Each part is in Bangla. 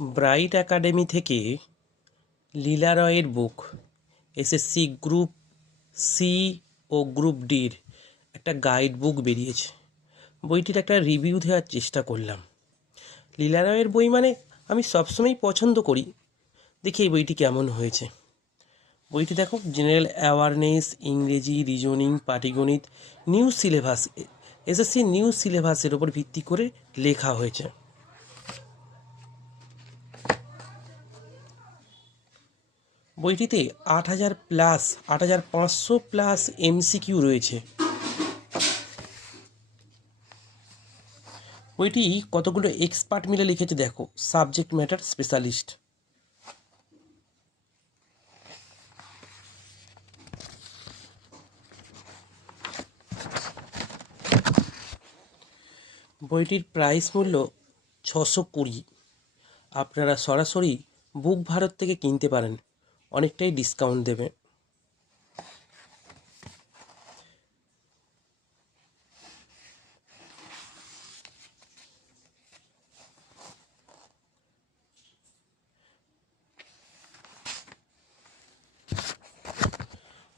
ব্রাইট একাডেমি থেকে লীলা রয়ের বুক এসএসসি গ্রুপ সি ও গ্রুপ ডির একটা গাইড বুক বেরিয়েছে। বইটির একটা রিভিউ দেওয়ার চেষ্টা করলাম। লীলা রয়ের বই মানে আমি সবসময়ই পছন্দ করি, দেখি এই বইটি কেমন হয়েছে। বইটি দেখো, জেনারেল অ্যাওয়ারনেস, ইংরেজি, রিজনিং, পাটিগণিত, নিউ সিলেবাস, এসএসসি নিউ সিলেবাসের ওপর ভিত্তি করে লেখা হয়েছে। বইটিতে ৮৫০০+ এমসিকিউ রয়েছে। বইটি কতগুলো এক্সপার্ট মিলে লিখেছে দেখো, সাবজেক্ট ম্যাটার স্পেশালিস্ট। বইটির প্রাইস মূল্য ৬২০। আপনারা সরাসরি বুক ভারত থেকে কিনতে পারেন, অনেকটাই ডিসকাউন্ট দেবে।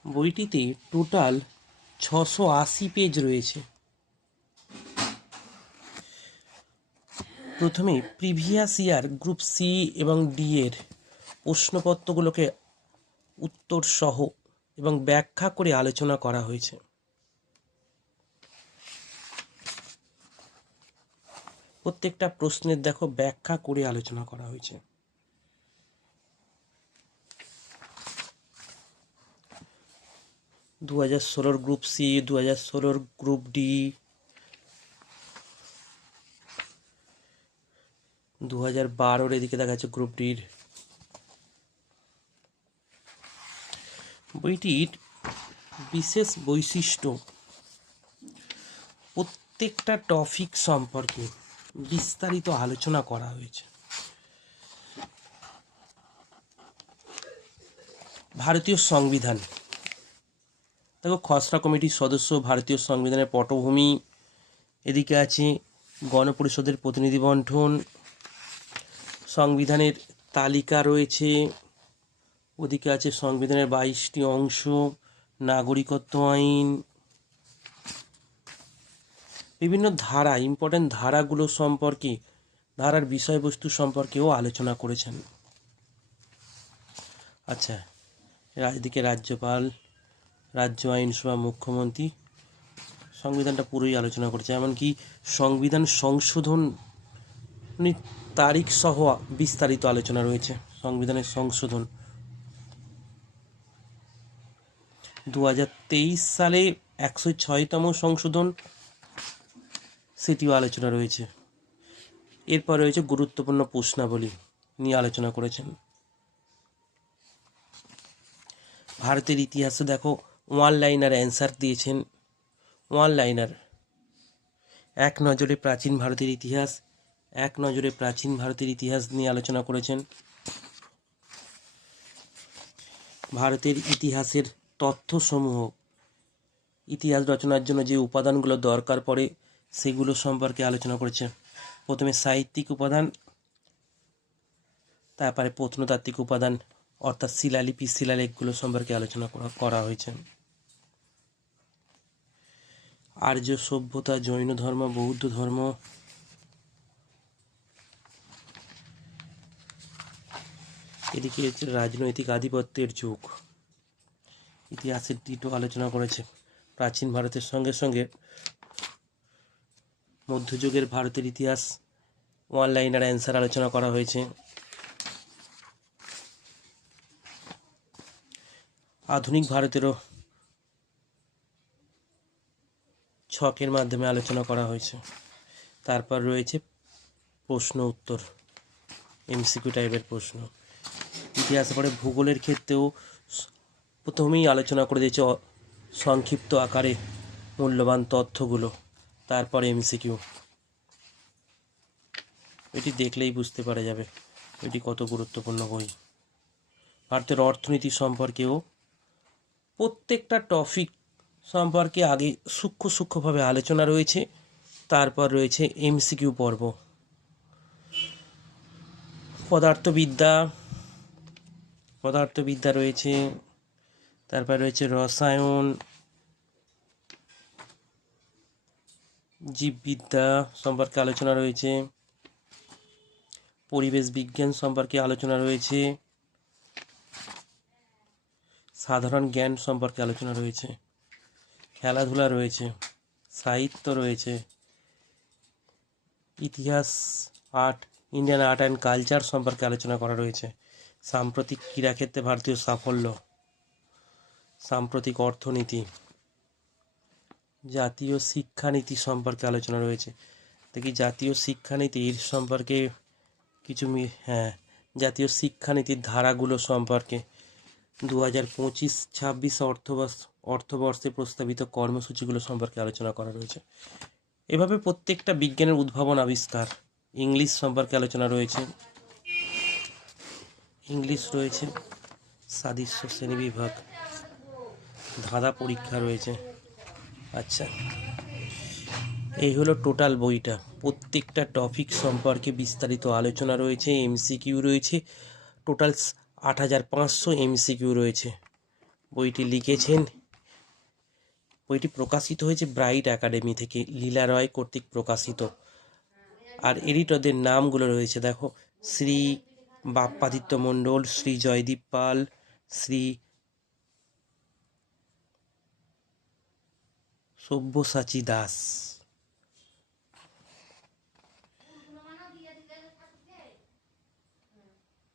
বইটিতে টোটাল ৬৮০ পেজ রয়েছে। প্রথমে প্রিভিয়াস ইয়ার গ্রুপ সি এবং ডি এর প্রশ্নপত্রগুলোকে উত্তর সহ এবং ব্যাখ্যা করে আলোচনা করা হয়েছে। প্রত্যেকটা প্রশ্নের দেখো ব্যাখ্যা করে আলোচনা করা হয়েছে। ২০১৬ গ্রুপ সি, ২০১৬ গ্রুপ ডি, ২০১২ এদিকে দেখা যাচ্ছে গ্রুপ ডির। বইটির বিশেষ বৈশিষ্ট্য, প্রত্যেকটা টপিক সম্পর্কে বিস্তারিত আলোচনা করা হয়েছে। ভারতীয় সংবিধান দেখো, খসড়া কমিটির সদস্য, ভারতীয় সংবিধানের পটভূমি, এদিকে আছে গণপরিষদের প্রতিনিধি বণ্টন, সংবিধানের তালিকা রয়েছে, ওদিকে আছে সংবিধানের ২২টি অংশ, নাগরিকত্ব আইন, বিভিন্ন ধারা, ইম্পর্টেন্ট ধারাগুলো সম্পর্কে, ধারার বিষয়বস্তু সম্পর্কেও আলোচনা করেছেন। আচ্ছা, এদিকে রাজ্যপাল, রাজ্য আইনসভা, মুখ্যমন্ত্রী সংবিধানটা পুরোই আলোচনা করেছে। এমনকি সংবিধান সংশোধন তারিখ সহ বিস্তারিত আলোচনা রয়েছে। সংবিধানের সংশোধন ২০২৩ সালে ১০৬তম সংশোধন, সেটিও আলোচনা রয়েছে। এরপর রয়েছে গুরুত্বপূর্ণ প্রশ্নাবলী নিয়ে আলোচনা করেছেন। ভারতের ইতিহাসে দেখো, ওয়ান লাইনার অ্যান্সার দিয়েছেন। ওয়ান লাইনার, এক নজরে প্রাচীন ভারতের ইতিহাস, এক নজরে প্রাচীন ভারতের ইতিহাস নিয়ে আলোচনা করেছেন। ভারতের ইতিহাসের তথ্যসমূহ, ইতিহাস রচনার জন্য যে উপাদানগুলো দরকার পড়ে সেগুলো সম্পর্কে আলোচনা করেছে। প্রথমে সাহিত্যিক উপাদান, তারপরে প্রত্নতাত্ত্বিক উপাদান অর্থাৎ শিলালিপি, শিলালেখগুলো সম্পর্কে আলোচনা করা হয়েছে। আর্য সভ্যতা, জৈন ধর্ম, বৌদ্ধ ধর্ম, এদিকে রাজনৈতিক আধিপত্যের যুগ, ইতিহাসের দিকও আলোচনা করেছে। প্রাচীন ভারতের সঙ্গে সঙ্গে মধ্যযুগের ভারতের ইতিহাস, ওয়ান লাইনার অ্যান্সার আলোচনা করা হয়েছে। আধুনিক ভারতেরও ছকের মাধ্যমে আলোচনা করা হয়েছে। তারপর রয়েছে প্রশ্ন উত্তর, এমসিকিউ টাইপের প্রশ্ন। ইতিহাসে পরে ভূগোলের ক্ষেত্রেও প্রথমেই আলোচনা করে দিয়েছে সংক্ষিপ্ত আকারে মূল্যবান তথ্যগুলো, তারপর এমসিকিউ। এটি দেখলেই বুঝতে পারা যাবে এটি কত গুরুত্বপূর্ণ বই। ভারতের অর্থনীতি সম্পর্কেও প্রত্যেকটা টপিক সম্পর্কে আগে সূক্ষ্মভাবে আলোচনা রয়েছে, তারপর রয়েছে এমসিকিউ পর্ব। পদার্থবিদ্যা পদার্থবিদ্যা রয়েছে, তারপর রয়েছে রসায়ন, জীববিদ্যা সম্পর্কে আলোচনা রয়েছে, পরিবেশ বিজ্ঞান সম্পর্কে আলোচনা রয়েছে, সাধারণ জ্ঞান সম্পর্কে আলোচনা রয়েছে, খেলাধুলা রয়েছে, সাহিত্য রয়েছে, ইতিহাস, art, Indian art and culture সম্পর্কে আলোচনা করা রয়েছে, সাম্প্রতিক ক্রীড়াক্ষেত্রে ভারতীয় সাফল্য, সাম্প্রতিক অর্থনীতি, জাতীয় শিক্ষানীতি সম্পর্কে আলোচনা রয়েছে। দেখি জাতীয় শিক্ষানীতির সম্পর্কে কিছু জাতীয় শিক্ষানীতির ধারাগুলো সম্পর্কে 2025-26 অর্থবর্ষে প্রস্তাবিত কর্মসূচিগুলো সম্পর্কে আলোচনা করা রয়েছে। এভাবে প্রত্যেকটা বিজ্ঞানের উদ্ভাবন আবিষ্কার। ইংলিশ সম্পর্কে আলোচনা রয়েছে, ইংলিশ রয়েছে, সাদৃশ্য শ্রেণীবিভাগ, ধাঁধা পরীক্ষা রয়েছে। আচ্ছা, এই হলো টোটাল বইটা। প্রত্যেকটা টপিক সম্পর্কে বিস্তারিত আলোচনা রয়েছে, এমসিকিউ রয়েছে, টোটাল 8500 এমসিকিউ রয়েছে। বইটি লিখেছেন, বইটি প্রকাশিত হয়েছে ব্রাইট একাডেমি থেকে, লীলা রয় কর্তৃক প্রকাশিত। আর এডিটরদের নামগুলো রয়েছে দেখো, শ্রী বাপ্পাদিত্য মণ্ডল, শ্রী জয়দীপ পাল, শ্রী সব্যসাচী দাস।